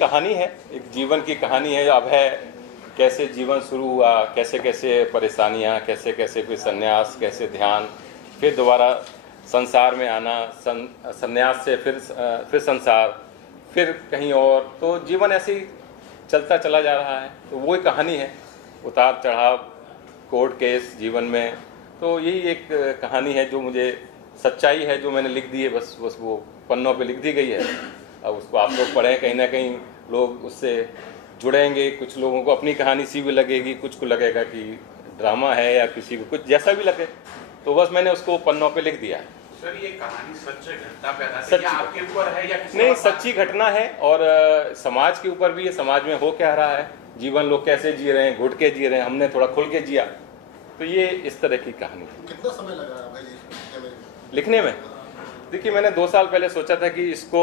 कहानी है, एक जीवन की कहानी है। अब है कैसे जीवन शुरू हुआ, कैसे कैसे परेशानियाँ, कैसे कैसे फिर संन्यास, कैसे ध्यान, फिर दोबारा संसार में आना, संन्यास से फिर संसार, फिर कहीं और। तो जीवन ऐसे ही चलता चला जा रहा है। तो वही कहानी है, उतार चढ़ाव, कोर्ट केस जीवन में। तो यही एक कहानी है जो मुझे सच्चाई है, जो मैंने लिख दी है। बस वो पन्नों पे लिख दी गई है। अब उसको आप लोग पढ़ें, कहीं ना कहीं लोग उससे जुड़ेंगे। कुछ लोगों को अपनी कहानी सी भी लगेगी, कुछ को लगेगा कि ड्रामा है, या किसी को कुछ जैसा भी लगे। तो बस मैंने उसको पन्नों पे लिख दिया है। सर ये कहानी सच घटना पे आधारित है या आपके ऊपर है या किसी नहीं, सच्ची घटना है। और समाज के ऊपर भी है, समाज में हो क्या रहा है, जीवन लोग कैसे जी रहे हैं, घुट के जी रहे हैं, हमने थोड़ा खुल के जिया। तो ये इस तरह की कहानी। कितना समय लगा भाई लिखने में? देखिए, मैंने 2 साल पहले सोचा था कि इसको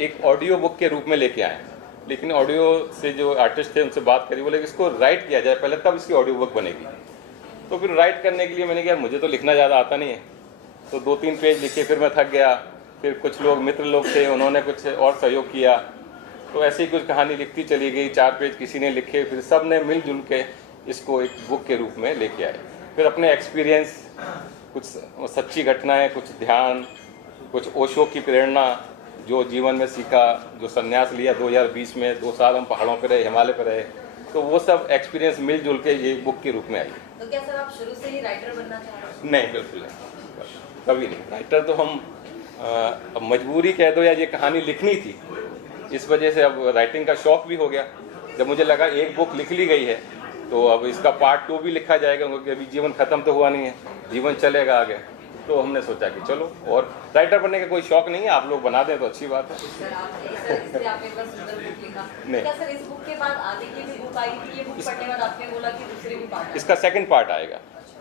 एक ऑडियो बुक के रूप में लेके आए, लेकिन ऑडियो से जो आर्टिस्ट थे उनसे बात करी, बोले कि इसको राइट किया जाए पहले, तब इसकी ऑडियो बुक बनेगी। तो फिर राइट करने के लिए मैंने कहा मुझे तो लिखना ज़्यादा आता नहीं है, तो 2-3 पेज लिखे, फिर मैं थक गया। फिर कुछ लोग मित्र लोग थे, उन्होंने कुछ और सहयोग किया। तो ऐसे ही कुछ कहानी लिखती चली गई। 4 पेज किसी ने लिखे, फिर सब ने मिलजुल के इसको एक बुक के रूप में लेके आए। फिर अपने एक्सपीरियंस, कुछ सच्ची घटनाएं, कुछ ध्यान, कुछ ओशो की प्रेरणा जो जीवन में सीखा, जो संन्यास लिया 2020 में, 2 साल हम पहाड़ों पर रहे, हिमालय पर रहे, तो वो सब एक्सपीरियंस मिलजुल के ये बुक के रूप में आई। तो क्या सर आप शुरू से ही राइटर बनना चाह रहे हैं? नहीं, बिल्कुल नहीं, कभी नहीं। राइटर तो हम अब मजबूरी कह दो, या ये कहानी लिखनी थी, इस वजह से अब राइटिंग का शौक भी हो गया। जब मुझे लगा एक बुक लिख ली गई है, तो अब इसका पार्ट 2 भी लिखा जाएगा, क्योंकि अभी जीवन खत्म तो हुआ नहीं है, जीवन चलेगा आगे। तो हमने सोचा कि चलो, और राइटर बनने का कोई शौक नहीं है, आप लोग बना दें तो अच्छी बात है। सर आपने एक बार सुंदर बुक लिखा, नहीं। क्या सर इस बुक के बाद आगे की भी बुक आई थी? ये बुक पढ़ने के बाद आपने बोला कि दूसरी भी पार्ट इसका सेकंड पार्ट आएगा,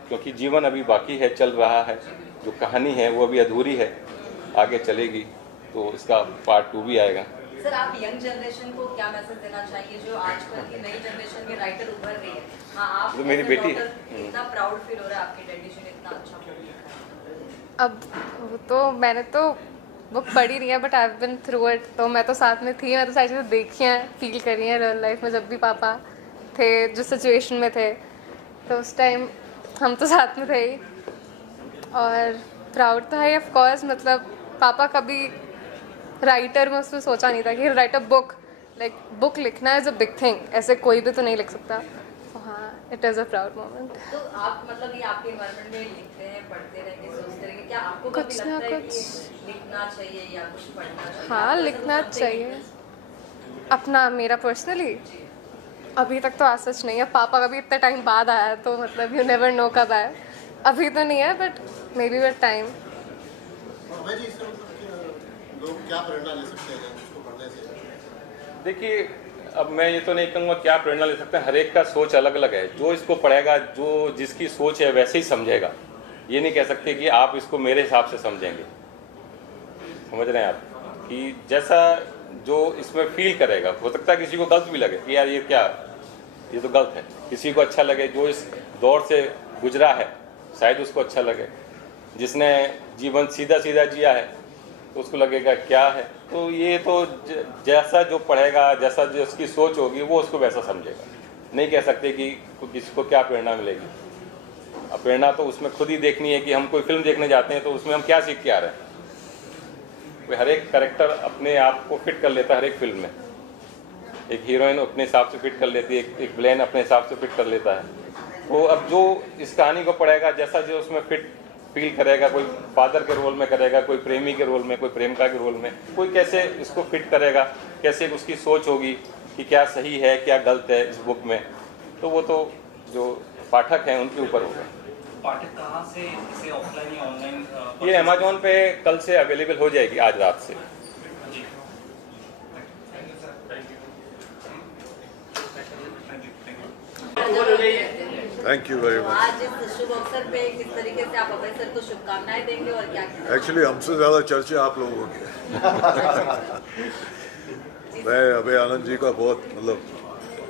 क्योंकि जीवन अभी बाकी है, चल रहा है। जो कहानी है वो अभी अधूरी है, आगे चलेगी, तो इसका पार्ट 2 भी आएगा। सर आप यंग जनरेशन को क्या मैसेज देना चाहिए, जो आजकल की नई जनरेशन में राइटर उभर रही है? हाँ, आप जो मेरी बेटी है, इतना प्राउड फील हो रहा है, आपकी डेडिकेशन इतना अच्छा हो रहा है। अब तो मैंने तो बुक पढ़ी नहीं है, but I have been through it. तो मैं तो साथ में थी, मैं तो सारी चीज़ें देखी हैं, फील करी हैं रियल लाइफ में। जब भी पापा थे जिस सिचुएशन में थे, तो उस टाइम हम तो साथ में थे ही। और प्राउड तो है ऑफ कोर्स। मतलब पापा कभी राइटर में उसमें सोचा नहीं था कि right a book, like book लिखना इज़ अ बिग थिंग, ऐसे कोई भी तो नहीं लिख सकता। तो हाँ, it is a proud moment. तो आप मतलब ये आपके एनवायरनमेंट में लिखते हैं, पढ़ते रहेंगे, सोचते रहेंगे, क्या आपको कभी कुछ ना लगता है कुछ कि लिखना चाहिए या कुछ पढ़ना चाहिए? हाँ, लिखना चाहिए। अपना मेरा पर्सनली अभी तक तो आज सच नहीं है। पापा का भी इतना टाइम बाद आया, तो मतलब यू नेवर नो कब आए। अभी तो नहीं है, but may be with time. भाई जी, इससे मतलब कि लोग क्या प्रेरणा ले सकते हैं इसको पढ़ने से? देखिए, अब मैं ये तो नहीं कहूँगा क्या प्रेरणा ले सकते हैं, हर एक का सोच अलग अलग है। जो इसको पढ़ेगा, जो जिसकी सोच है वैसे ही समझेगा। ये नहीं कह सकते कि आप इसको मेरे हिसाब से समझेंगे। समझ रहे हैं आप, कि जैसा जो इसमें फील करेगा, हो सकता है किसी को गलत भी लगे कि यार ये क्या, ये तो गलत है। किसी को अच्छा लगे, जो इस दौर से गुजरा है शायद उसको अच्छा लगे। जिसने जीवन सीधा सीधा जिया है तो उसको लगेगा क्या है। तो ये तो जैसा जो पढ़ेगा, जैसा जो उसकी सोच होगी, वो उसको वैसा समझेगा। नहीं कह सकते कि किसी को क्या प्रेरणा मिलेगी। अब प्रेरणा तो उसमें खुद ही देखनी है कि हम कोई फिल्म देखने जाते हैं तो उसमें हम क्या सीख के आ रहे हैं। हर एक कैरेक्टर अपने आप को फिट कर लेता है हर एक फिल्म में। एक हीरोइन अपने हिसाब से फिट कर लेती है, एक विलेन अपने हिसाब से फिट कर लेता है। तो अब जो इस कहानी को पढ़ेगा, जैसा जो उसमें फिट फील करेगा, कोई फादर के रोल में करेगा, कोई प्रेमी के रोल में, कोई प्रेमिका के रोल में, कोई कैसे इसको फिट करेगा, कैसे उसकी सोच होगी कि क्या सही है क्या गलत है इस बुक में। तो वो तो जो पाठक हैं उनके ऊपर होगा। पाठक कहाँ से इसे ऑफलाइन या ऑनलाइन? ये अमेजोन पे कल से अवेलेबल हो जाएगी, आज रात से। जी, थैंक यू वेरी मच। आज इस शुभ अवसर पे किस तरीके से आप अभय सर को शुभकामनाएं देंगे और क्या कहना? एक्चुअली हमसे ज़्यादा चर्चा आप लोगों की मैं अभय आनंद जी का बहुत मतलब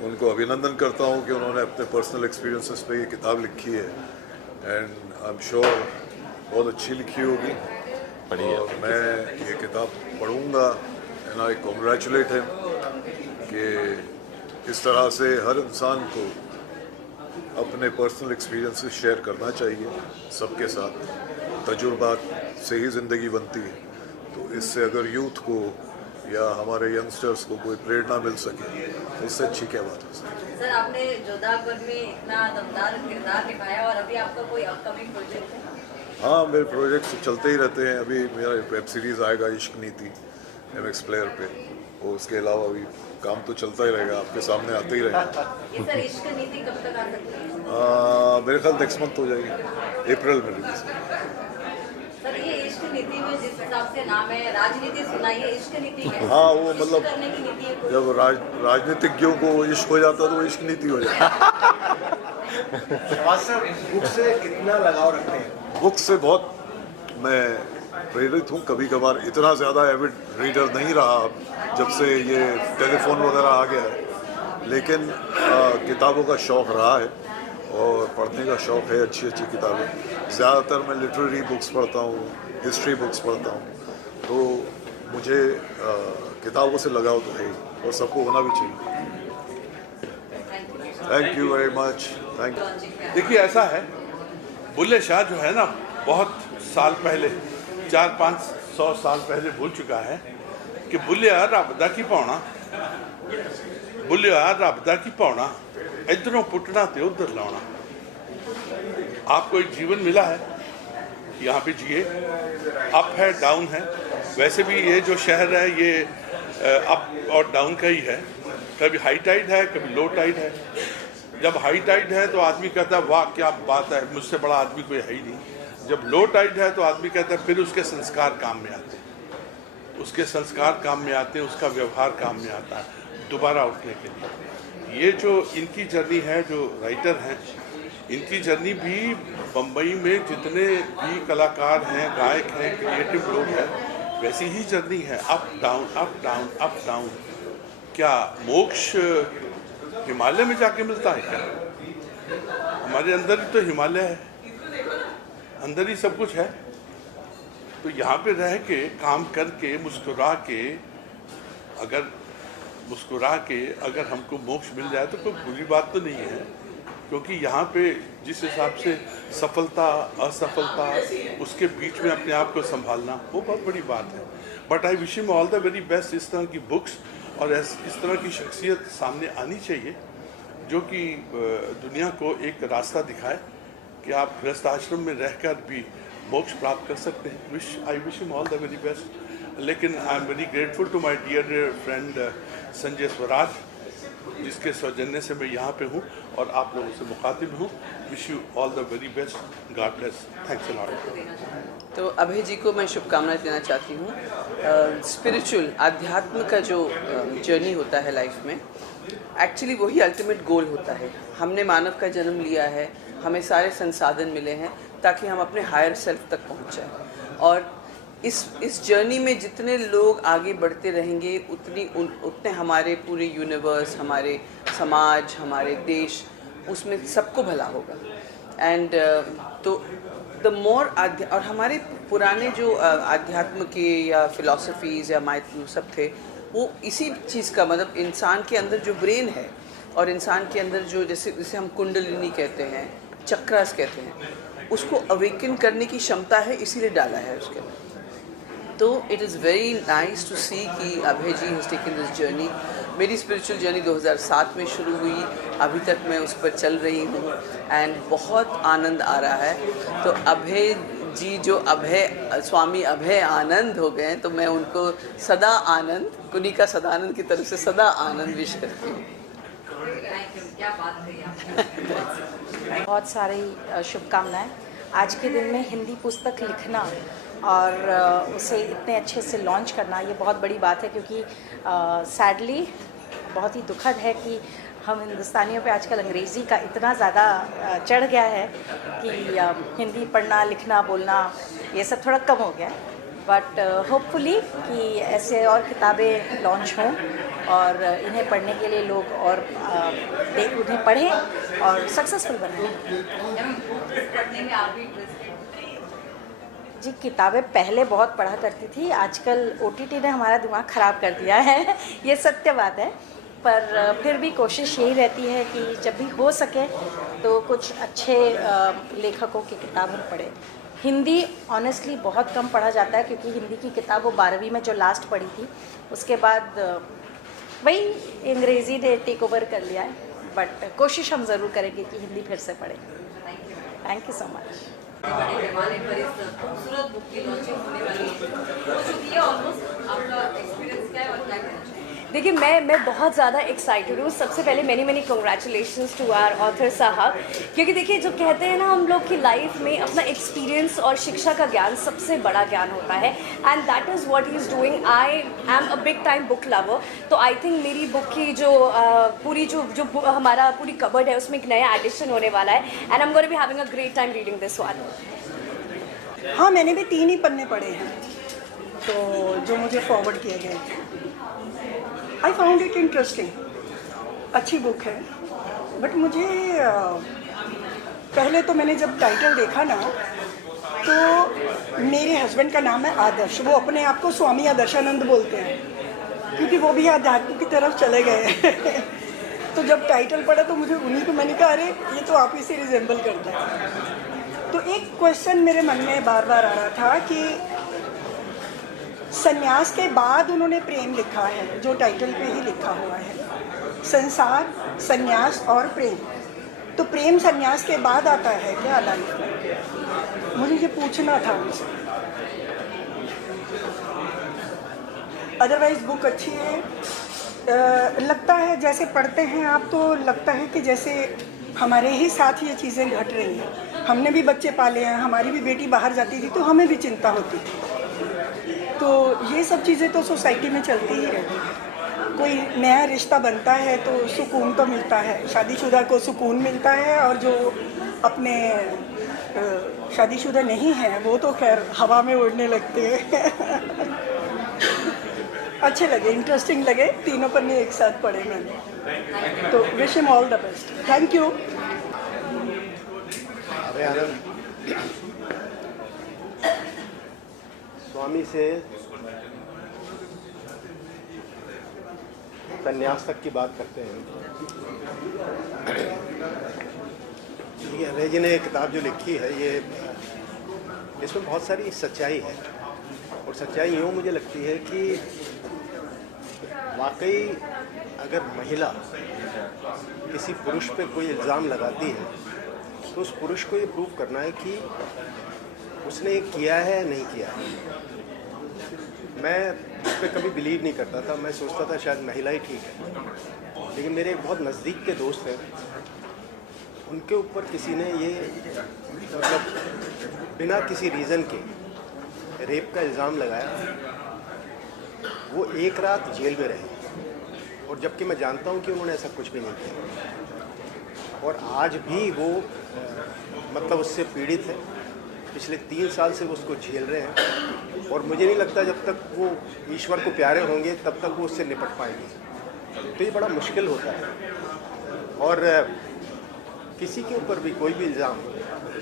उनको अभिनंदन करता हूँ कि उन्होंने अपने पर्सनल एक्सपीरियंसेस पे ये किताब लिखी है। एंड आई एम श्योर बहुत अच्छी लिखी होगी। और मैं ये किताब पढ़ूंगा एंड आई कॉन्ग्रेचुलेट हिम कि इस तरह से हर इंसान को अपने पर्सनल एक्सपीरियंसेस शेयर करना चाहिए सबके साथ। तजुर्बात से ही ज़िंदगी बनती है, तो इससे अगर यूथ को या हमारे यंगस्टर्स को कोई प्रेरणा मिल सके तो इससे अच्छी क्या बात हो सकती है। सर, आपने जोधा अकबर में इतना दमदार किरदार निभाया और अभी आपका कोई अपकमिंग प्रोजेक्ट है? हाँ, मेरे प्रोजेक्ट्स चलते ही रहते हैं। अभी मेरा वेब सीरीज़ आएगा इश्क नीति MX प्लेयर पे, और उसके अलावा भी काम तो चलता ही रहेगा, आपके सामने आते ही रहेगा। ये सर इश्क नीति कब तक आ सकती है? मेरे ख्याल नेक्स्ट मंथ हो जाएगी, अप्रैल में रिलीज। सर, ये इश्क नीति में जिस हिसाब से नाम है, राजनीति सुना, ये इश्क नीति है? हाँ, वो इश्क मतलब करने की नीति है कोई? जब राजनीतिज्ञों को इश्क हो जाता है तो वो इश्क नीति हो जाती है। शहबाज साहब, बुक से कितना लगाव रखते हैं? बुक से बहुत मैं प्रेरित हूँ। कभी कभार इतना ज़्यादा एविड रीडर नहीं रहा अब जब से ये टेलीफोन वगैरह आ गया है, लेकिन किताबों का शौक़ रहा है और पढ़ने का शौक़ है। अच्छी अच्छी किताबें, ज़्यादातर मैं लिटरेरी बुक्स पढ़ता हूँ, हिस्ट्री बुक्स पढ़ता हूँ, तो मुझे किताबों से लगाव तो है ही, और सबको होना भी चाहिए। Thank you very much. Thank you. देखिए, ऐसा है, बुल्ले शाह जो है ना, बहुत साल पहले, 400-500 साल पहले भूल चुका है कि बुल्लिया रबदा की पौना, बुल्लिया रबदा की पौना, इधरों पुटना ते उधर लाना। आपको एक जीवन मिला है, यहाँ पे जिए। अप है, डाउन है। वैसे भी ये जो शहर है ये अप और डाउन का ही है। कभी हाई टाइड है, कभी लो टाइड है। जब हाई टाइड है तो आदमी कहता है वाह क्या बात है, मुझसे बड़ा आदमी कोई है ही नहीं। जब लो टाइड है तो आदमी कहता है फिर उसके संस्कार काम में आते हैं, उसके संस्कार काम में आते हैं, उसका व्यवहार काम में आता है दोबारा उठने के लिए। ये जो इनकी जर्नी है, जो राइटर हैं, इनकी जर्नी भी बम्बई में जितने भी कलाकार हैं, गायक हैं, क्रिएटिव लोग हैं, वैसी ही जर्नी है। Up down, up down, up down. क्या मोक्ष हिमालय में जाके मिलता है क्या? हमारे अंदर ही तो हिमालय है, अंदर ही सब कुछ है। तो यहाँ पे रह के, काम करके, मुस्कुरा के अगर हमको मोक्ष मिल जाए तो कोई बुरी बात तो नहीं है, क्योंकि यहाँ पे जिस हिसाब से सफलता असफलता उसके बीच में अपने आप को संभालना, वो बहुत बड़ी बात है। But I wish him all the very best. इस तरह की बुक्स और इस तरह की शख्सियत सामने आनी चाहिए जो कि दुनिया को एक रास्ता दिखाए कि आप गृहस्थ आश्रम में रहकर भी मोक्ष प्राप्त कर सकते हैं। I wish him all the very best. लेकिन I am very grateful to my dear friend Sanjay Swaraj, जिसके सौजन्य से मैं यहाँ पे हूँ और आप लोगों से मुखातिब हूँ। Wish you all the very best. God bless. Thanks a lot. तो अभय जी को मैं शुभकामनाएं देना चाहती हूँ। स्पिरिचुअल, आध्यात्म का जो जर्नी होता है लाइफ में, एक्चुअली वही अल्टीमेट गोल होता है। हमने मानव का जन्म लिया है, हमें सारे संसाधन मिले हैं ताकि हम अपने हायर सेल्फ तक पहुँच जाएं। और इस जर्नी में जितने लोग आगे बढ़ते रहेंगे उतने हमारे पूरे यूनिवर्स, हमारे समाज, हमारे देश, उसमें सबको भला होगा। एंड तो द मोर और हमारे पुराने जो आध्यात्म के या फिलॉसफीज़ या सब थे, वो इसी चीज़ का मतलब इंसान के अंदर जो ब्रेन है और इंसान के अंदर जो जैसे हम कुंडलिनी कहते हैं, चक्रास कहते हैं, उसको अवेकन करने की क्षमता है, इसीलिए डाला है उसके अंदर। तो it is very nice to see कि Abhay ji has taken this journey. मेरी स्पिरिचुअल जर्नी 2007 में शुरू हुई, अभी तक मैं उस पर चल रही हूँ एंड बहुत आनंद आ रहा है। तो अभय जी जो स्वामी अभय आनंद हो गए, तो मैं उनको सदा आनंद, कुनिका सदानंद की तरफ से सदा आनंद विश करती हूँ। क्या बात कही आपने। बहुत सारी शुभकामनाएं। आज के दिन में हिंदी पुस्तक लिखना और उसे इतने अच्छे से लॉन्च करना, ये बहुत बड़ी बात है, क्योंकि सैडली बहुत ही दुखद है कि हम हिंदुस्तानियों पे आजकल अंग्रेज़ी का इतना ज़्यादा चढ़ गया है कि हिंदी पढ़ना, लिखना, बोलना ये सब थोड़ा कम हो गया। बट होपफुली कि ऐसे और किताबें लॉन्च हों और इन्हें पढ़ने के लिए लोग और उन्हें पढ़ें और सक्सेसफुल बनें। जी, किताबें पहले बहुत पढ़ा करती थी, आजकल OTT ने हमारा दिमाग ख़राब कर दिया है, ये सत्य बात है। पर फिर भी कोशिश यही रहती है कि जब भी हो सके तो कुछ अच्छे लेखकों की किताब हम पढ़ें। हिंदी ऑनेस्टली बहुत कम पढ़ा जाता है, क्योंकि हिंदी की किताब वो 12वीं में जो लास्ट पढ़ी थी, उसके बाद वही अंग्रेज़ी ने टेक ओवर कर लिया है। बट कोशिश हम ज़रूर करेंगे कि हिंदी फिर से पढ़ें। Thank you so much. बड़े पैमाने पर इस खूबसूरत बुक की लॉन्चिंग होने वाली है, हो चुकी है ऑलमोस्ट। आपका एक्सपीरियंस क्या है और क्या कहना चाहिए? देखिए, मैं बहुत ज़्यादा एक्साइटेड हूँ। सबसे पहले many congratulations to our author साहब, क्योंकि देखिए जो कहते हैं ना हम लोग की लाइफ में अपना एक्सपीरियंस और शिक्षा का ज्ञान सबसे बड़ा ज्ञान होता है, and that is what he is doing. I am a big time book lover, तो आई थिंक मेरी बुक की जो पूरी जो हमारा पूरी कबर्ड है उसमें एक नया एडिशन होने वाला है, and I am going to be having a great time reading this one. हाँ, मैंने भी 3 ही पन्ने पढ़े हैं तो जो मुझे फॉरवर्ड किए गए थे। आई फाउंड इट इंटरेस्टिंग, अच्छी बुक है। बट मुझे पहले तो मैंने जब टाइटल देखा ना, तो मेरे हस्बैंड का नाम है आदर्श, वो अपने आप को स्वामी आदर्शानंद बोलते हैं, क्योंकि वो भी आध्यात्म की तरफ चले गए तो जब टाइटल पढ़ा तो मुझे उन्हीं को, मैंने कहा अरे ये तो आप ही से रिजेंबल करता है। तो एक क्वेश्चन मेरे मन में बार बार आ रहा था कि संन्यास के बाद उन्होंने प्रेम लिखा है, जो टाइटल पे ही लिखा हुआ है, संसार, संन्यास और प्रेम। तो प्रेम संन्यास के बाद आता है क्या लाइफ में? मुझे ये पूछना था उनसे। अदरवाइज बुक अच्छी है। लगता है जैसे पढ़ते हैं आप तो लगता है कि जैसे हमारे ही साथ ये चीज़ें घट रही हैं। हमने भी बच्चे पाले हैं, हमारी भी बेटी बाहर जाती थी तो हमें भी चिंता होती थी। तो ये सब चीज़ें तो सोसाइटी में चलती ही रहती हैं। कोई नया रिश्ता बनता है तो सुकून तो मिलता है, शादीशुदा को सुकून मिलता है, और जो अपने शादीशुदा नहीं हैं वो तो खैर हवा में उड़ने लगते हैं अच्छे लगे, इंटरेस्टिंग लगे, तीनों पन्ने एक साथ पढ़े मैंने। तो wish him all the best. Thank you. स्वामी से संन्यास तक की बात करते हैं। ये अभय जी ने किताब जो लिखी है, ये इसमें बहुत सारी सच्चाई है, और सच्चाई यूँ मुझे लगती है कि वाकई अगर महिला किसी पुरुष पे कोई इल्ज़ाम लगाती है तो उस पुरुष को ये प्रूव करना है कि उसने ये किया है या नहीं किया है। मैं इस पर कभी बिलीव नहीं करता था, मैं सोचता था शायद महिला ही ठीक है, लेकिन मेरे एक बहुत नज़दीक के दोस्त हैं, उनके ऊपर किसी ने ये मतलब बिना किसी रीज़न के रेप का इल्ज़ाम लगाया। वो एक रात जेल में रहे, और जबकि मैं जानता हूँ कि उन्होंने ऐसा कुछ भी नहीं किया, और आज भी वो मतलब उससे पीड़ित है। पिछले 3 साल से वो उसको झेल रहे हैं, और मुझे नहीं लगता जब तक वो ईश्वर को प्यारे होंगे तब तक वो उससे निपट पाएंगे। तो ये बड़ा मुश्किल होता है, और किसी के ऊपर भी कोई भी इल्ज़ाम,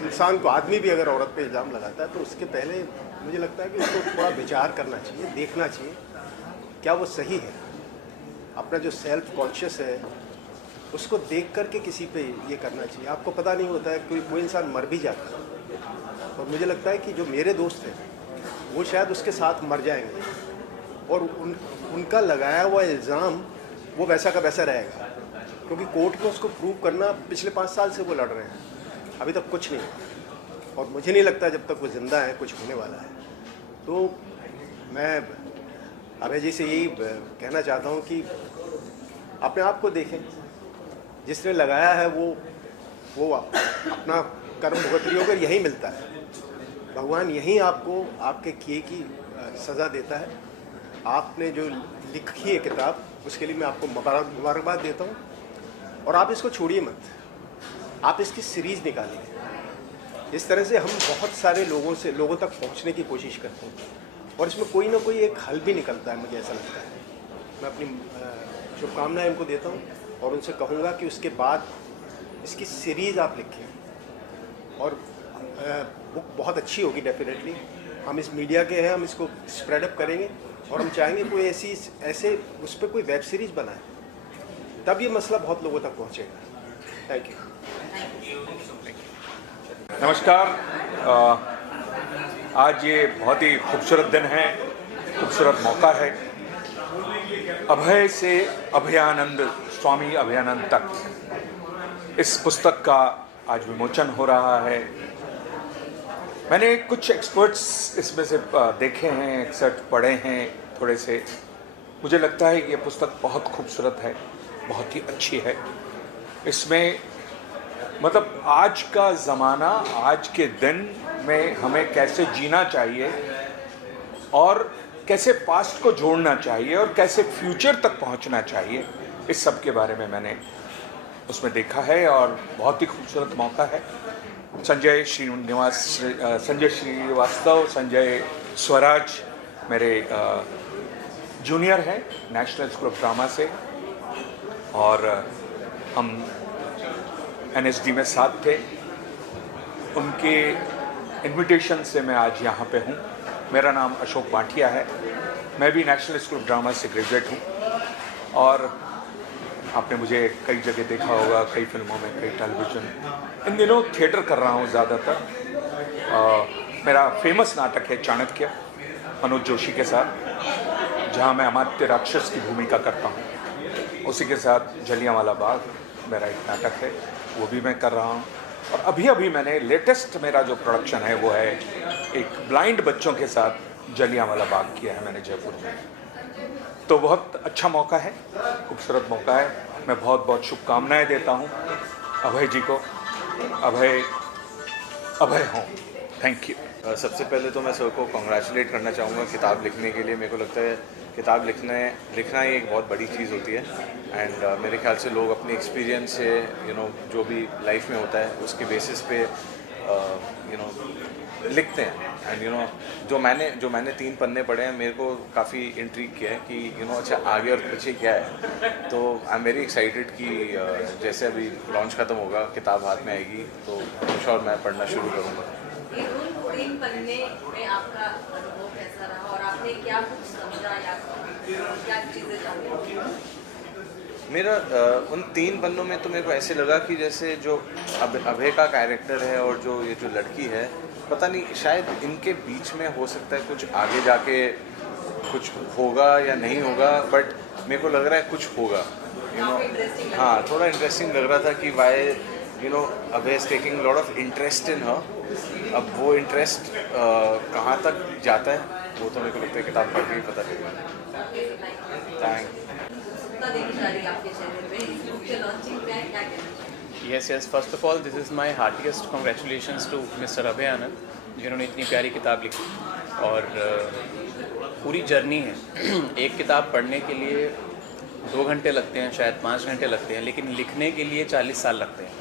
इंसान को, आदमी भी अगर औरत पे इल्ज़ाम लगाता है तो उसके पहले मुझे लगता है कि उसको थोड़ा विचार करना चाहिए, देखना चाहिए क्या वो सही है। अपना जो सेल्फ कॉन्शियस है उसको देख करके किसी पे ये करना चाहिए। आपको पता नहीं होता है, कोई इंसान मर भी जाता है, और मुझे लगता है कि जो मेरे दोस्त हैं वो शायद उसके साथ मर जाएंगे, और उनका लगाया हुआ इल्ज़ाम वो वैसा का वैसा रहेगा, क्योंकि कोर्ट को उसको प्रूव करना, पिछले 5 साल से वो लड़ रहे हैं, अभी तक कुछ नहीं हुआ, और मुझे नहीं लगता जब तक वो ज़िंदा है कुछ होने वाला है। तो मैं अभय जी से यही कहना चाहता हूँ कि अपने आप को देखें, जिसने लगाया है वो अपना कर्म भुगत रही होकर यही मिलता है। भगवान यही आपको आपके किए की सज़ा देता है। आपने जो लिखी है किताब, उसके लिए मैं आपको मुबारकबाद देता हूँ, और आप इसको छोड़िए मत, आप इसकी सीरीज़ निकालिए। इस तरह से हम बहुत सारे लोगों तक पहुँचने की कोशिश करते हैं, और इसमें कोई ना कोई एक हल भी निकलता है, मुझे ऐसा लगता है। मैं अपनी शुभकामनाएं इनको देता हूँ, और उनसे कहूँगा कि उसके बाद इसकी सीरीज़ आप लिखें, और बुक बहुत अच्छी होगी डेफिनेटली। हम इस मीडिया के हैं, हम इसको स्प्रेड अप करेंगे, और हम चाहेंगे कोई ऐसे उस पर कोई वेब सीरीज़ बनाए तब ये मसला बहुत लोगों तक पहुँचेगा। Thank you. नमस्कार। आज ये बहुत ही खूबसूरत दिन है, खूबसूरत मौका है। अभय से अभयानंद, स्वामी अभयानंद तक इस पुस्तक का आज विमोचन हो रहा है। मैंने कुछ एक्सपर्ट्स इसमें से देखे हैं, एक्सर्ट पढ़े हैं थोड़े से। मुझे लगता है कि ये पुस्तक बहुत खूबसूरत है, बहुत ही अच्छी है। इसमें मतलब आज का ज़माना, आज के दिन में हमें कैसे जीना चाहिए और कैसे पास्ट को जोड़ना चाहिए और कैसे फ्यूचर तक पहुंचना चाहिए, इस सब के बारे में मैंने उसमें देखा है और बहुत ही खूबसूरत मौका है। संजय श्रीवास्तव, संजय स्वराज मेरे जूनियर हैं नेशनल स्कूल ऑफ ड्रामा से, और हम NSD में साथ थे। उनके इनविटेशन से मैं आज यहाँ पे हूँ। मेरा नाम अशोक पाठिया है, मैं भी नेशनल स्कूल ऑफ ड्रामा से ग्रेजुएट हूँ और आपने मुझे कई जगह देखा होगा, कई फिल्मों में, कई टेलीविज़न। इन दिनों थिएटर कर रहा हूँ ज़्यादातर। मेरा फेमस नाटक है चाणक्य, मनोज जोशी के साथ, जहाँ मैं अमात्य राक्षस की भूमिका करता हूँ। उसी के साथ जलियांवाला बाग मेरा एक नाटक है, वो भी मैं कर रहा हूँ। और अभी अभी मैंने लेटेस्ट मेरा जो प्रोडक्शन है वो है एक ब्लाइंड बच्चों के साथ जलियांवाला बाग किया है मैंने जयपुर में। तो बहुत अच्छा मौका है, खूबसूरत मौका है। मैं बहुत बहुत शुभकामनाएं देता हूँ अभय जी को। अभय हों। Thank you. सबसे पहले तो मैं सर को कॉन्ग्रेचुलेट करना चाहूँगा किताब लिखने के लिए। मेरे को लगता है किताब लिखना ही एक बहुत बड़ी चीज़ होती है। एंड मेरे ख्याल से लोग अपने एक्सपीरियंस से जो भी लाइफ में होता है उसके बेसिस पे लिखते हैं। एंड जो मैंने 3 पन्ने पढ़े हैं, मेरे को काफ़ी इंट्रीग किया है कि अच्छा आगे और पीछे क्या है। तो आई एम वेरी एक्साइटेड कि जैसे अभी लॉन्च ख़त्म होगा, किताब हाथ में आएगी तो श्योर मैं पढ़ना शुरू करूँगा। 3 पन्ने में आपका अनुभव कैसा रहा और आपने क्या कुछ समझा या क्या चीज़ें जानी? मेरा उन 3 पन्नों में तो मेरे को ऐसे लगा कि जैसे जो अभय का कैरेक्टर है और जो ये जो लड़की है, पता नहीं शायद इनके बीच में हो सकता है कुछ आगे जाके कुछ होगा या नहीं होगा, बट मेरे को लग रहा है कुछ होगा। हाँ, थोड़ा इंटरेस्टिंग लग रहा था कि why Abhay is taking lot of interest in her. अब वो इंटरेस्ट कहाँ तक जाता है वो तो मेरे को लगता है किताब पढ़ के ही पता चलेगा। Thank. Yes, first of all, this is my heartiest congratulations to Mr. Abhay Anand, जिन्होंने इतनी प्यारी किताब लिखी। और पूरी जर्नी है। एक किताब पढ़ने के लिए 2 घंटे लगते हैं, शायद 5 घंटे लगते हैं, लेकिन लिखने के लिए 40 साल लगते हैं।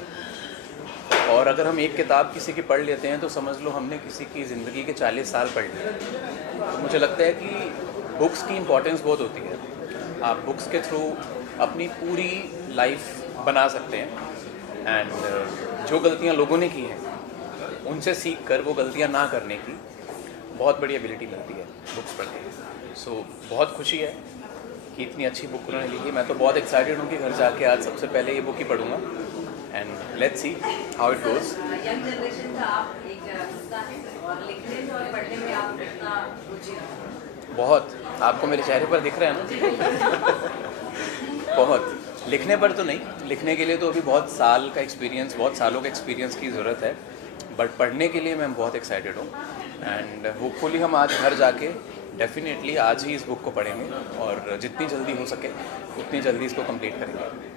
और अगर हम एक किताब किसी की पढ़ लेते हैं तो समझ लो हमने किसी की ज़िंदगी के 40 साल पढ़ लिए। तो मुझे लगता है कि बुक्स की इम्पोर्टेंस बहुत होती है। आप बुक्स के थ्रू अपनी पूरी लाइफ बना सकते हैं। एंड जो गलतियां लोगों ने की हैं उनसे सीख कर वो गलतियां ना करने की बहुत बड़ी एबिलिटी मिलती है बुक्स पढ़ के। सो बहुत खुशी है कि इतनी अच्छी बुक उन्होंने लिखी। मैं तो बहुत एक्साइटेड हूँ कि घर जाके आज सबसे पहले ये बुक ही पढ़ूँगा। And let's see how it goes. Young generation का आप एक हिस्सा हैं और लिखने में और पढ़ने में आप कितना रुचि रखते हैं? बहुत, आपको मेरे चेहरे पर दिख रहा है ना। बहुत। लिखने पर तो नहीं, लिखने के लिए तो अभी बहुत साल का एक्सपीरियंस, बहुत सालों का एक्सपीरियंस की ज़रूरत है, बट पढ़ने के लिए मैं बहुत एक्साइटेड हूँ। एंड होपफुली हम आज घर जाके डेफिनेटली आज ही इस बुक को पढ़ेंगे और जितनी जल्दी हो सके उतनी जल्दी इसको कंप्लीट करेंगे।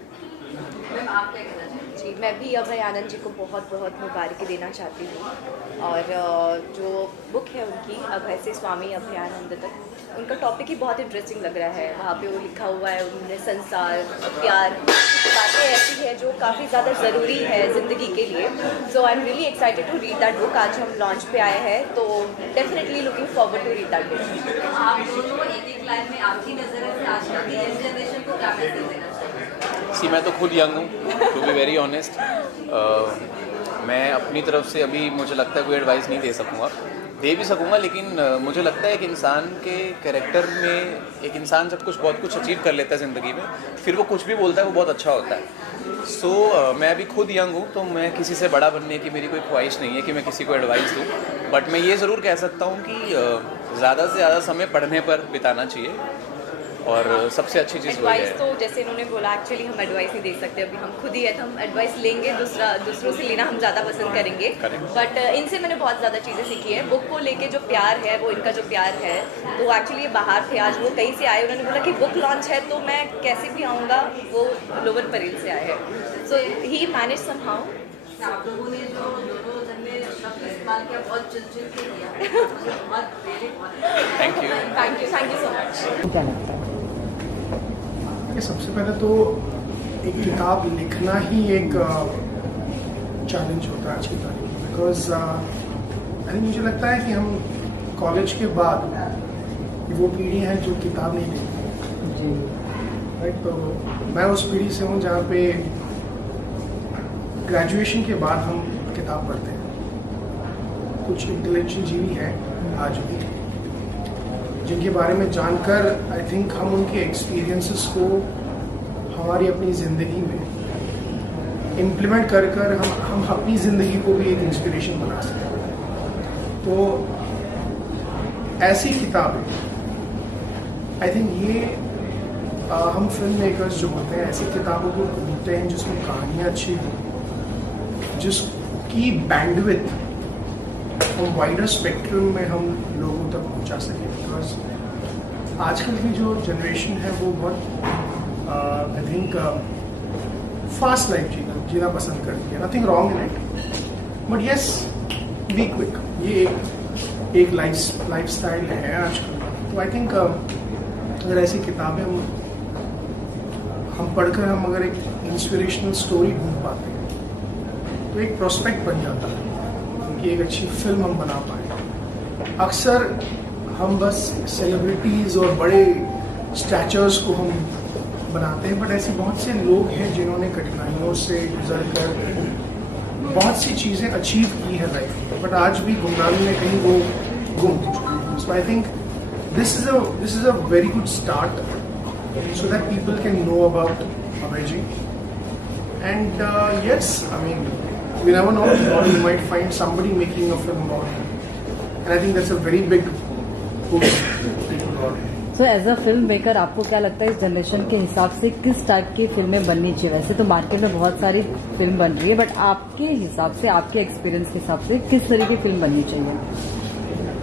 जी, मैं भी अभय आनंद जी को बहुत बहुत मुबारक देना चाहती हूँ। और जो बुक है उनकी अभय से स्वामी अभयानंद तक, उनका टॉपिक ही बहुत इंटरेस्टिंग लग रहा है। वहाँ पे वो लिखा हुआ है उन्होंने संसार, प्यार, बातें ऐसी है जो काफ़ी ज़्यादा ज़रूरी है ज़िंदगी के लिए। So I am really excited to read that book. आज हम लॉन्च पे आए हैं तो definitely looking forward to read that book. आप दोनों एक लाइन में आपकी नज़र से आज कल की यंग जनरेशन को क्या मैसेज देना चाहिए? सी, मैं तो खुद यंग हूँ, टू बी वेरी ऑनेस्ट। मैं अपनी तरफ से अभी मुझे लगता है कोई एडवाइस नहीं दे सकूँगा, दे भी सकूँगा, लेकिन मुझे लगता है कि इंसान के कैरेक्टर में एक इंसान जब बहुत कुछ अचीव कर लेता है ज़िंदगी में, फिर वो कुछ भी बोलता है वो बहुत अच्छा होता है। सो मैं अभी खुद यंग हूँ, तो मैं किसी से बड़ा बनने की मेरी कोई ख्वाहिश नहीं है कि मैं किसी को एडवाइस दूँ, बट मैं ये ज़रूर कह सकता हूँ कि ज़्यादा से ज़्यादा समय पढ़ने पर बिताना चाहिए, और सबसे अच्छी चीज़ वही एडवाइस है। तो जैसे इन्होंने बोला, एक्चुअली हम एडवाइस नहीं दे सकते, अभी हम खुद ही है तो हम एडवाइस लेंगे, दूसरों से लेना हम ज़्यादा पसंद करेंगे। बट इनसे मैंने बहुत ज़्यादा चीज़ें सीखी है। बुक को लेके जो प्यार है, वो इनका जो प्यार है, तो एक्चुअली ये बाहर थे, आज वो कहीं से आए, उन्होंने बोला कि बुक लॉन्च है तो मैं कैसे भी आऊँगा, वो लोवर परेल से आए हैं। सो ही मैनेज समहाउ। आप लोगों ने जो दोनों जन ने शब्द इस्तेमाल किया, बहुत चिल के किया, बहुत थैंक यू सो मच। क्या लगता है? देखिए, सबसे पहले तो एक किताब लिखना ही एक चैलेंज होता है आज की तारीख में, बिकॉज अरे मुझे लगता है कि हम कॉलेज के बाद वो पीढ़ी है जो किताब नहीं देखती जी, राइट। तो मैं उस पीढ़ी से हूँ जहाँ पे ग्रेजुएशन के बाद हम किताब पढ़ते हैं। कुछ इंटेलेक्चुअल जीवी हैं आज भी जिनके बारे में जानकर आई थिंक हम उनके एक्सपीरियंसेस को हमारी अपनी ज़िंदगी में इम्प्लीमेंट कर कर हम अपनी ज़िंदगी को भी एक इंस्पिरेशन बना सकते हैं। तो ऐसी किताबें आई थिंक ये हम फिल्म मेकर्स जो होते हैं ऐसी किताबों को ढूंढते हैं जिसमें कहानियाँ अच्छी हों, जिसकी बैंडविड्थ और वाइडर स्पेक्ट्रम में हम लोगों तक पहुंचा सकें। बिकॉज आजकल की जो जनरेशन है वो बहुत आई थिंक फास्ट लाइफ जीना पसंद करती है। Nothing wrong in it, but yes be quick, ये एक लाइफ स्टाइल है आजकल। तो आई थिंक अगर ऐसी किताबें हम पढ़कर हम अगर एक इंस्पिरेशनल स्टोरी ढूंढ पाते हैं तो एक प्रोस्पेक्ट बन जाता है कि एक अच्छी फिल्म हम बना पाए। अक्सर हम बस सेलिब्रिटीज़ और बड़े स्टैचर्स को हम बनाते हैं, बट ऐसे बहुत से लोग हैं जिन्होंने कठिनाइयों से गुजर कर बहुत सी चीज़ें अचीव की है लाइफ में, बट आज भी गुमनामी में कहीं वो गुम हो चुके हैं। So I think this is a very good start so that people can know about Abhay ji. And yes, I mean, we never know, or you might find somebody making a film about him. And I think that's a very big push to people about him. So as a film maker, आपको क्या लगता है इस generation के हिसाब से किस type की फिल्में बननी चाहिए? वैसे तो मार्केट में बहुत सारी फिल्म बन रही है, बट आपके हिसाब से, आपके एक्सपीरियंस के हिसाब से किस तरह की फिल्म बननी चाहिए?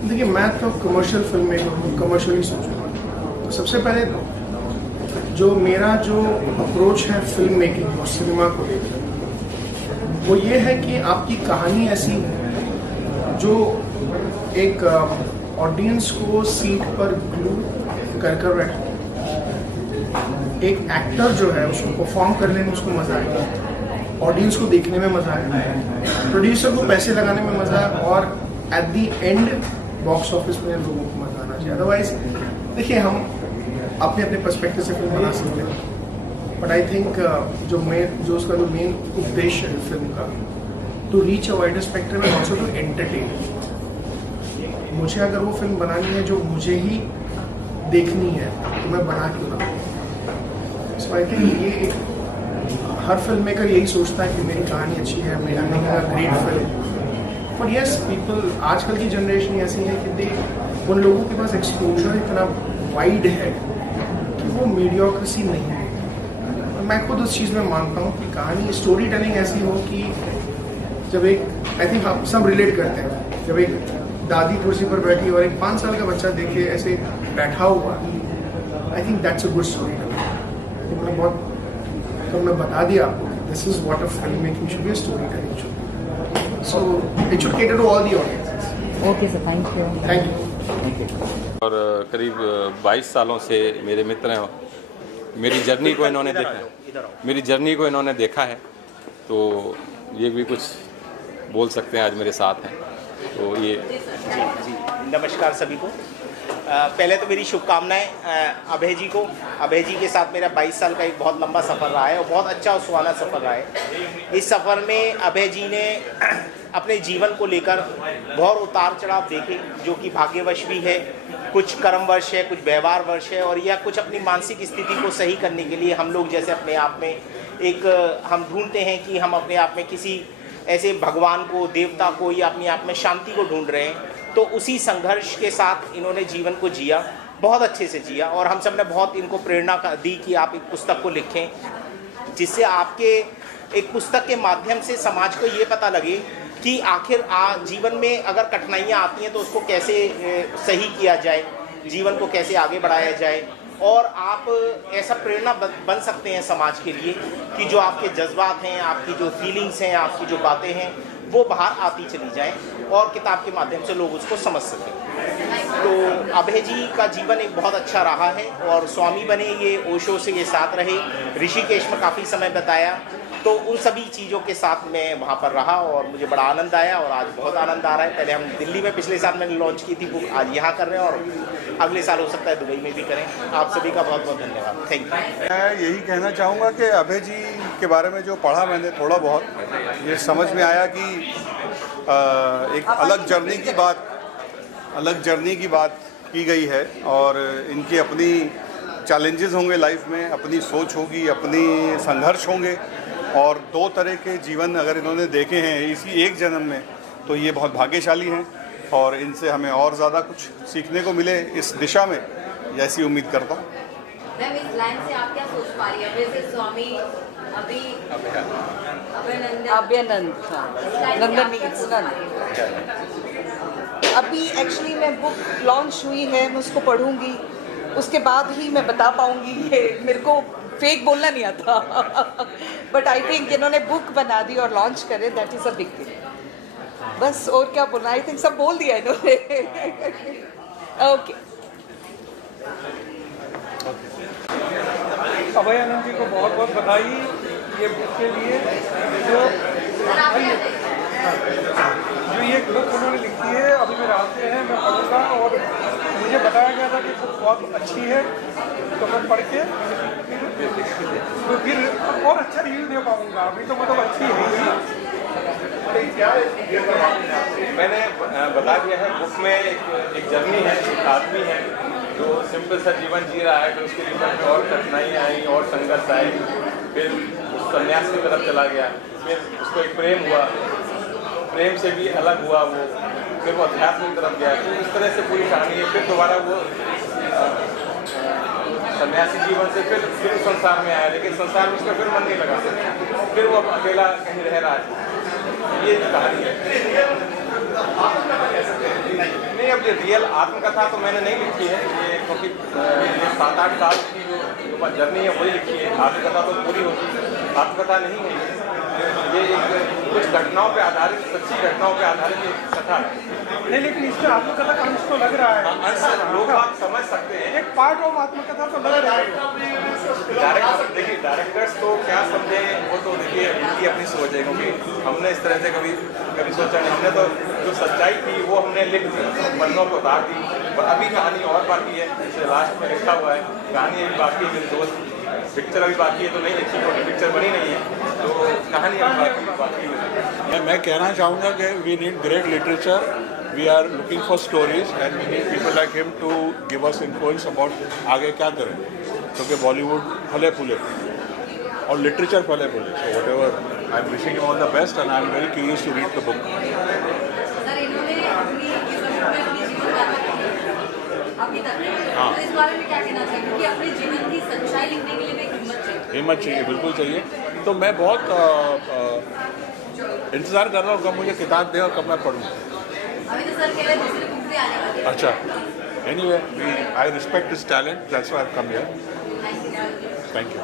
देखिए, मैं तो कमर्शियल फिल्म मेकर हूँ, कमर्शियली सोचूंगा। तो सबसे पहले जो मेरा अप्रोच है फिल्म मेकिंग और सिनेमा को लेकर, वो ये है कि आपकी कहानी ऐसी जो एक ऑडियंस को सीट पर ग्लू कर रखे। एक एक्टर जो है उसको परफॉर्म करने में उसको मजा आएगा, ऑडियंस को देखने में मजा आएगा, प्रोड्यूसर को पैसे लगाने में मजा है, और at the end box office में लोगों को मजा आना चाहिए। अदरवाइज देखिए, हम अपने अपने पर्सपेक्टिव से फिल्म बना सकते हैं, बट आई थिंक जो उसका जो मेन उद्देश्य है फिल्म का, to reach a wider spectrum and also to entertain. मुझे अगर वो फिल्म बनानी है जो मुझे ही देखनी है तो मैं बना क्यों ना। सो आई थिंक ये हर फिल्म मेकर यही सोचता है कि मेरी कहानी अच्छी है, मेरी great film. But yes, people आजकल की जनरेशन ऐसी है कि उन लोगों के पास एक्सपोजर इतना वाइड है कि वो मीडियोक्रेसी नहीं है। मैं खुद उस चीज़ में मानता हूँ कि कहानी स्टोरी टेलिंग ऐसी हो कि जब एक आई थिंक हम सब रिलेट करते हैं, जब एक दादी कुर्सी पर बैठी और एक 5 साल का बच्चा देखे ऐसे बैठा हुआ, I think that's a good story telling. मैंने बहुत तो मैं बता दिया आपको, this is what a film making should be, a story telling should be, so it should cater to all the audiences. Okay sir, thank you. Thank you. और करीब 22 सालों से मेरे मित्र हैं, मेरी जर्नी को इन्होंने देखा है, तो ये भी कुछ बोल सकते हैं, आज मेरे साथ हैं। तो ये जी नमस्कार सभी को। पहले तो मेरी शुभकामनाएं अभय जी को। अभय जी के साथ मेरा 22 साल का एक बहुत लंबा सफ़र रहा है और बहुत अच्छा और सुहाना सफ़र रहा है। इस सफ़र में अभय जी ने अपने जीवन को लेकर बहुत उतार चढ़ाव देखे, जो कि भाग्यवश भी है, कुछ कर्मवश है, कुछ व्यवहारवश है, और या कुछ अपनी मानसिक स्थिति को सही करने के लिए हम लोग जैसे अपने आप में एक हम ढूंढते हैं कि हम अपने आप में किसी ऐसे भगवान को, देवता को, या अपने आप में शांति को ढूंढ रहे हैं। तो उसी संघर्ष के साथ इन्होंने जीवन को जिया, बहुत अच्छे से जिया, और हम सब ने बहुत इनको प्रेरणा दी कि आप एक पुस्तक को लिखें, जिससे आपके एक पुस्तक के माध्यम से समाज को ये पता लगे कि आखिर जीवन में अगर कठिनाइयाँ आती हैं तो उसको कैसे सही किया जाए, जीवन को कैसे आगे बढ़ाया जाए, और आप ऐसा प्रेरणा बन सकते हैं समाज के लिए कि जो आपके जज्बात हैं, आपकी जो फीलिंग्स हैं, आपकी जो बातें हैं, वो बाहर आती चली जाएं और किताब के माध्यम से लोग उसको समझ सकें। तो अभय जी का जीवन एक बहुत अच्छा रहा है, और स्वामी बने, ये ओशो से ये साथ रहे, ऋषिकेश में काफ़ी समय बताया, तो उन सभी चीज़ों के साथ मैं वहाँ पर रहा और मुझे बड़ा आनंद आया, और आज बहुत आनंद आ रहा है। पहले हम दिल्ली में पिछले साल मैंने लॉन्च की थी बुक, आज यहाँ कर रहे हैं, और अगले साल हो सकता है दुबई में भी करें। आप सभी का बहुत बहुत धन्यवाद, थैंक यू। मैं यही कहना चाहूँगा कि अभय जी के बारे में जो पढ़ा मैंने थोड़ा बहुत, ये समझ में आया कि एक अलग जर्नी की बात की गई है, और इनकी अपनी चैलेंजेस होंगे लाइफ में, अपनी सोच होगी, अपनी संघर्ष होंगे, और दो तरह के जीवन अगर इन्होंने देखे हैं इसी एक जन्म में, तो ये बहुत भाग्यशाली हैं, और इनसे हमें और ज़्यादा कुछ सीखने को मिले इस दिशा में, ऐसी उम्मीद करता हूँ। मैम, इस लाइन से आप क्या सोच पा रही हैं? वैसे स्वामी अभी एक्चुअली मैं बुक लॉन्च हुई है, मैं उसको पढ़ूंगी, उसके बाद ही मैं बता पाऊंगी। ये मेरे को फेक बोलना नहीं आता, बट आई थिंक इन्होंने बुक बना दी और लॉन्च करे, that is a big thing. बस और क्या बोलना, आई थिंक सब बोल दिया इन्होंने। ओके। अभय आनंद जी को बहुत बहुत बधाई ये बुक के लिए, जो ये बुक उन्होंने लिखी है। अभी मेरे हाथ में है, मैं पढ़ूंगा, और मुझे बताया गया था कि बुक बहुत अच्छी है, तो मैं पढ़ के फिर और अच्छा रिव्यू दे पाऊंगा। अभी तो मतलब अच्छी है। मैंने बता दिया है, बुक में एक जर्नी है, एक आदमी है जो सिंपल सा जीवन जी रहा है, फिर उसके जीवन में और कठिनाइयाँ आई और संघर्ष आए, फिर उस संन्यास की तरफ चला गया, फिर उसको एक प्रेम हुआ, प्रेम से भी अलग हुआ वो, फिर वो अध्यात्म की तरफ गया, तो इस तरह से पूरी कहानी है। फिर दोबारा वो सन्यासी जीवन से फिर संसार में आया, लेकिन संसार में उसका फिर मन नहीं लगा, फिर वो अकेला कहीं रह रहा है, ये कहानी है। नहीं, अब ये रियल आत्मकथा तो मैंने नहीं लिखी है, ये क्योंकि ये 7-8 साल की जो जर्नी है वही लिखी है। आत्मकथा तो पूरी होती है, आत्मकथा नहीं है ये एक कुछ घटनाओं पे आधारित, सच्ची घटनाओं पे आधारित एक कथा है। नहीं, लेकिन इसमें आत्मकथा का अंश तो लग रहा है। अंश लोग आप समझ सकते हैं, एक पार्ट ऑफ आत्मकथा तो लग रहा है। देखिए डायरेक्टर्स तो क्या समझे, वो तो देखिए उनकी अपनी सोच है, क्योंकि हमने इस तरह से कभी सोचा नहीं। हमने तो जो सच्चाई थी वो हमने लिख दी, पन्नों को उतार दी, और अभी कहानी और बाकी है, जैसे लास्ट में लिखा हुआ है, कहानी अभी बाकी है। मेरे दोस्त पिक्चर अभी बाकी है, तो नहीं लिखी, क्योंकि पिक्चर बनी नहीं है, तो कहानी अभी बाकी है। मैं कहना चाहूँगा कि we need great literature, we are looking for stories, and we need people like him to give us influence about आगे क्या करें, क्योंकि बॉलीवुड फले फूले और लिटरेचर फले फूले। So whatever, I am wishing all the best, and I am very curious to read the book. हाँ, तो इस बारे में क्या कहना चाहिए, क्योंकि अपने जीवन की सच्चाई लिखने के लिए भी हिम्मत चाहिए, बिल्कुल चाहिए। तो मैं बहुत इंतज़ार कर रहा हूँ कब मुझे किताब दे और कब मैं पढ़ूँ। अभी तो सर कह रहे हैं दूसरी बुक भी आने वाली है। अच्छा, anyway, I respect his talent, that's why I have come here. Thank you.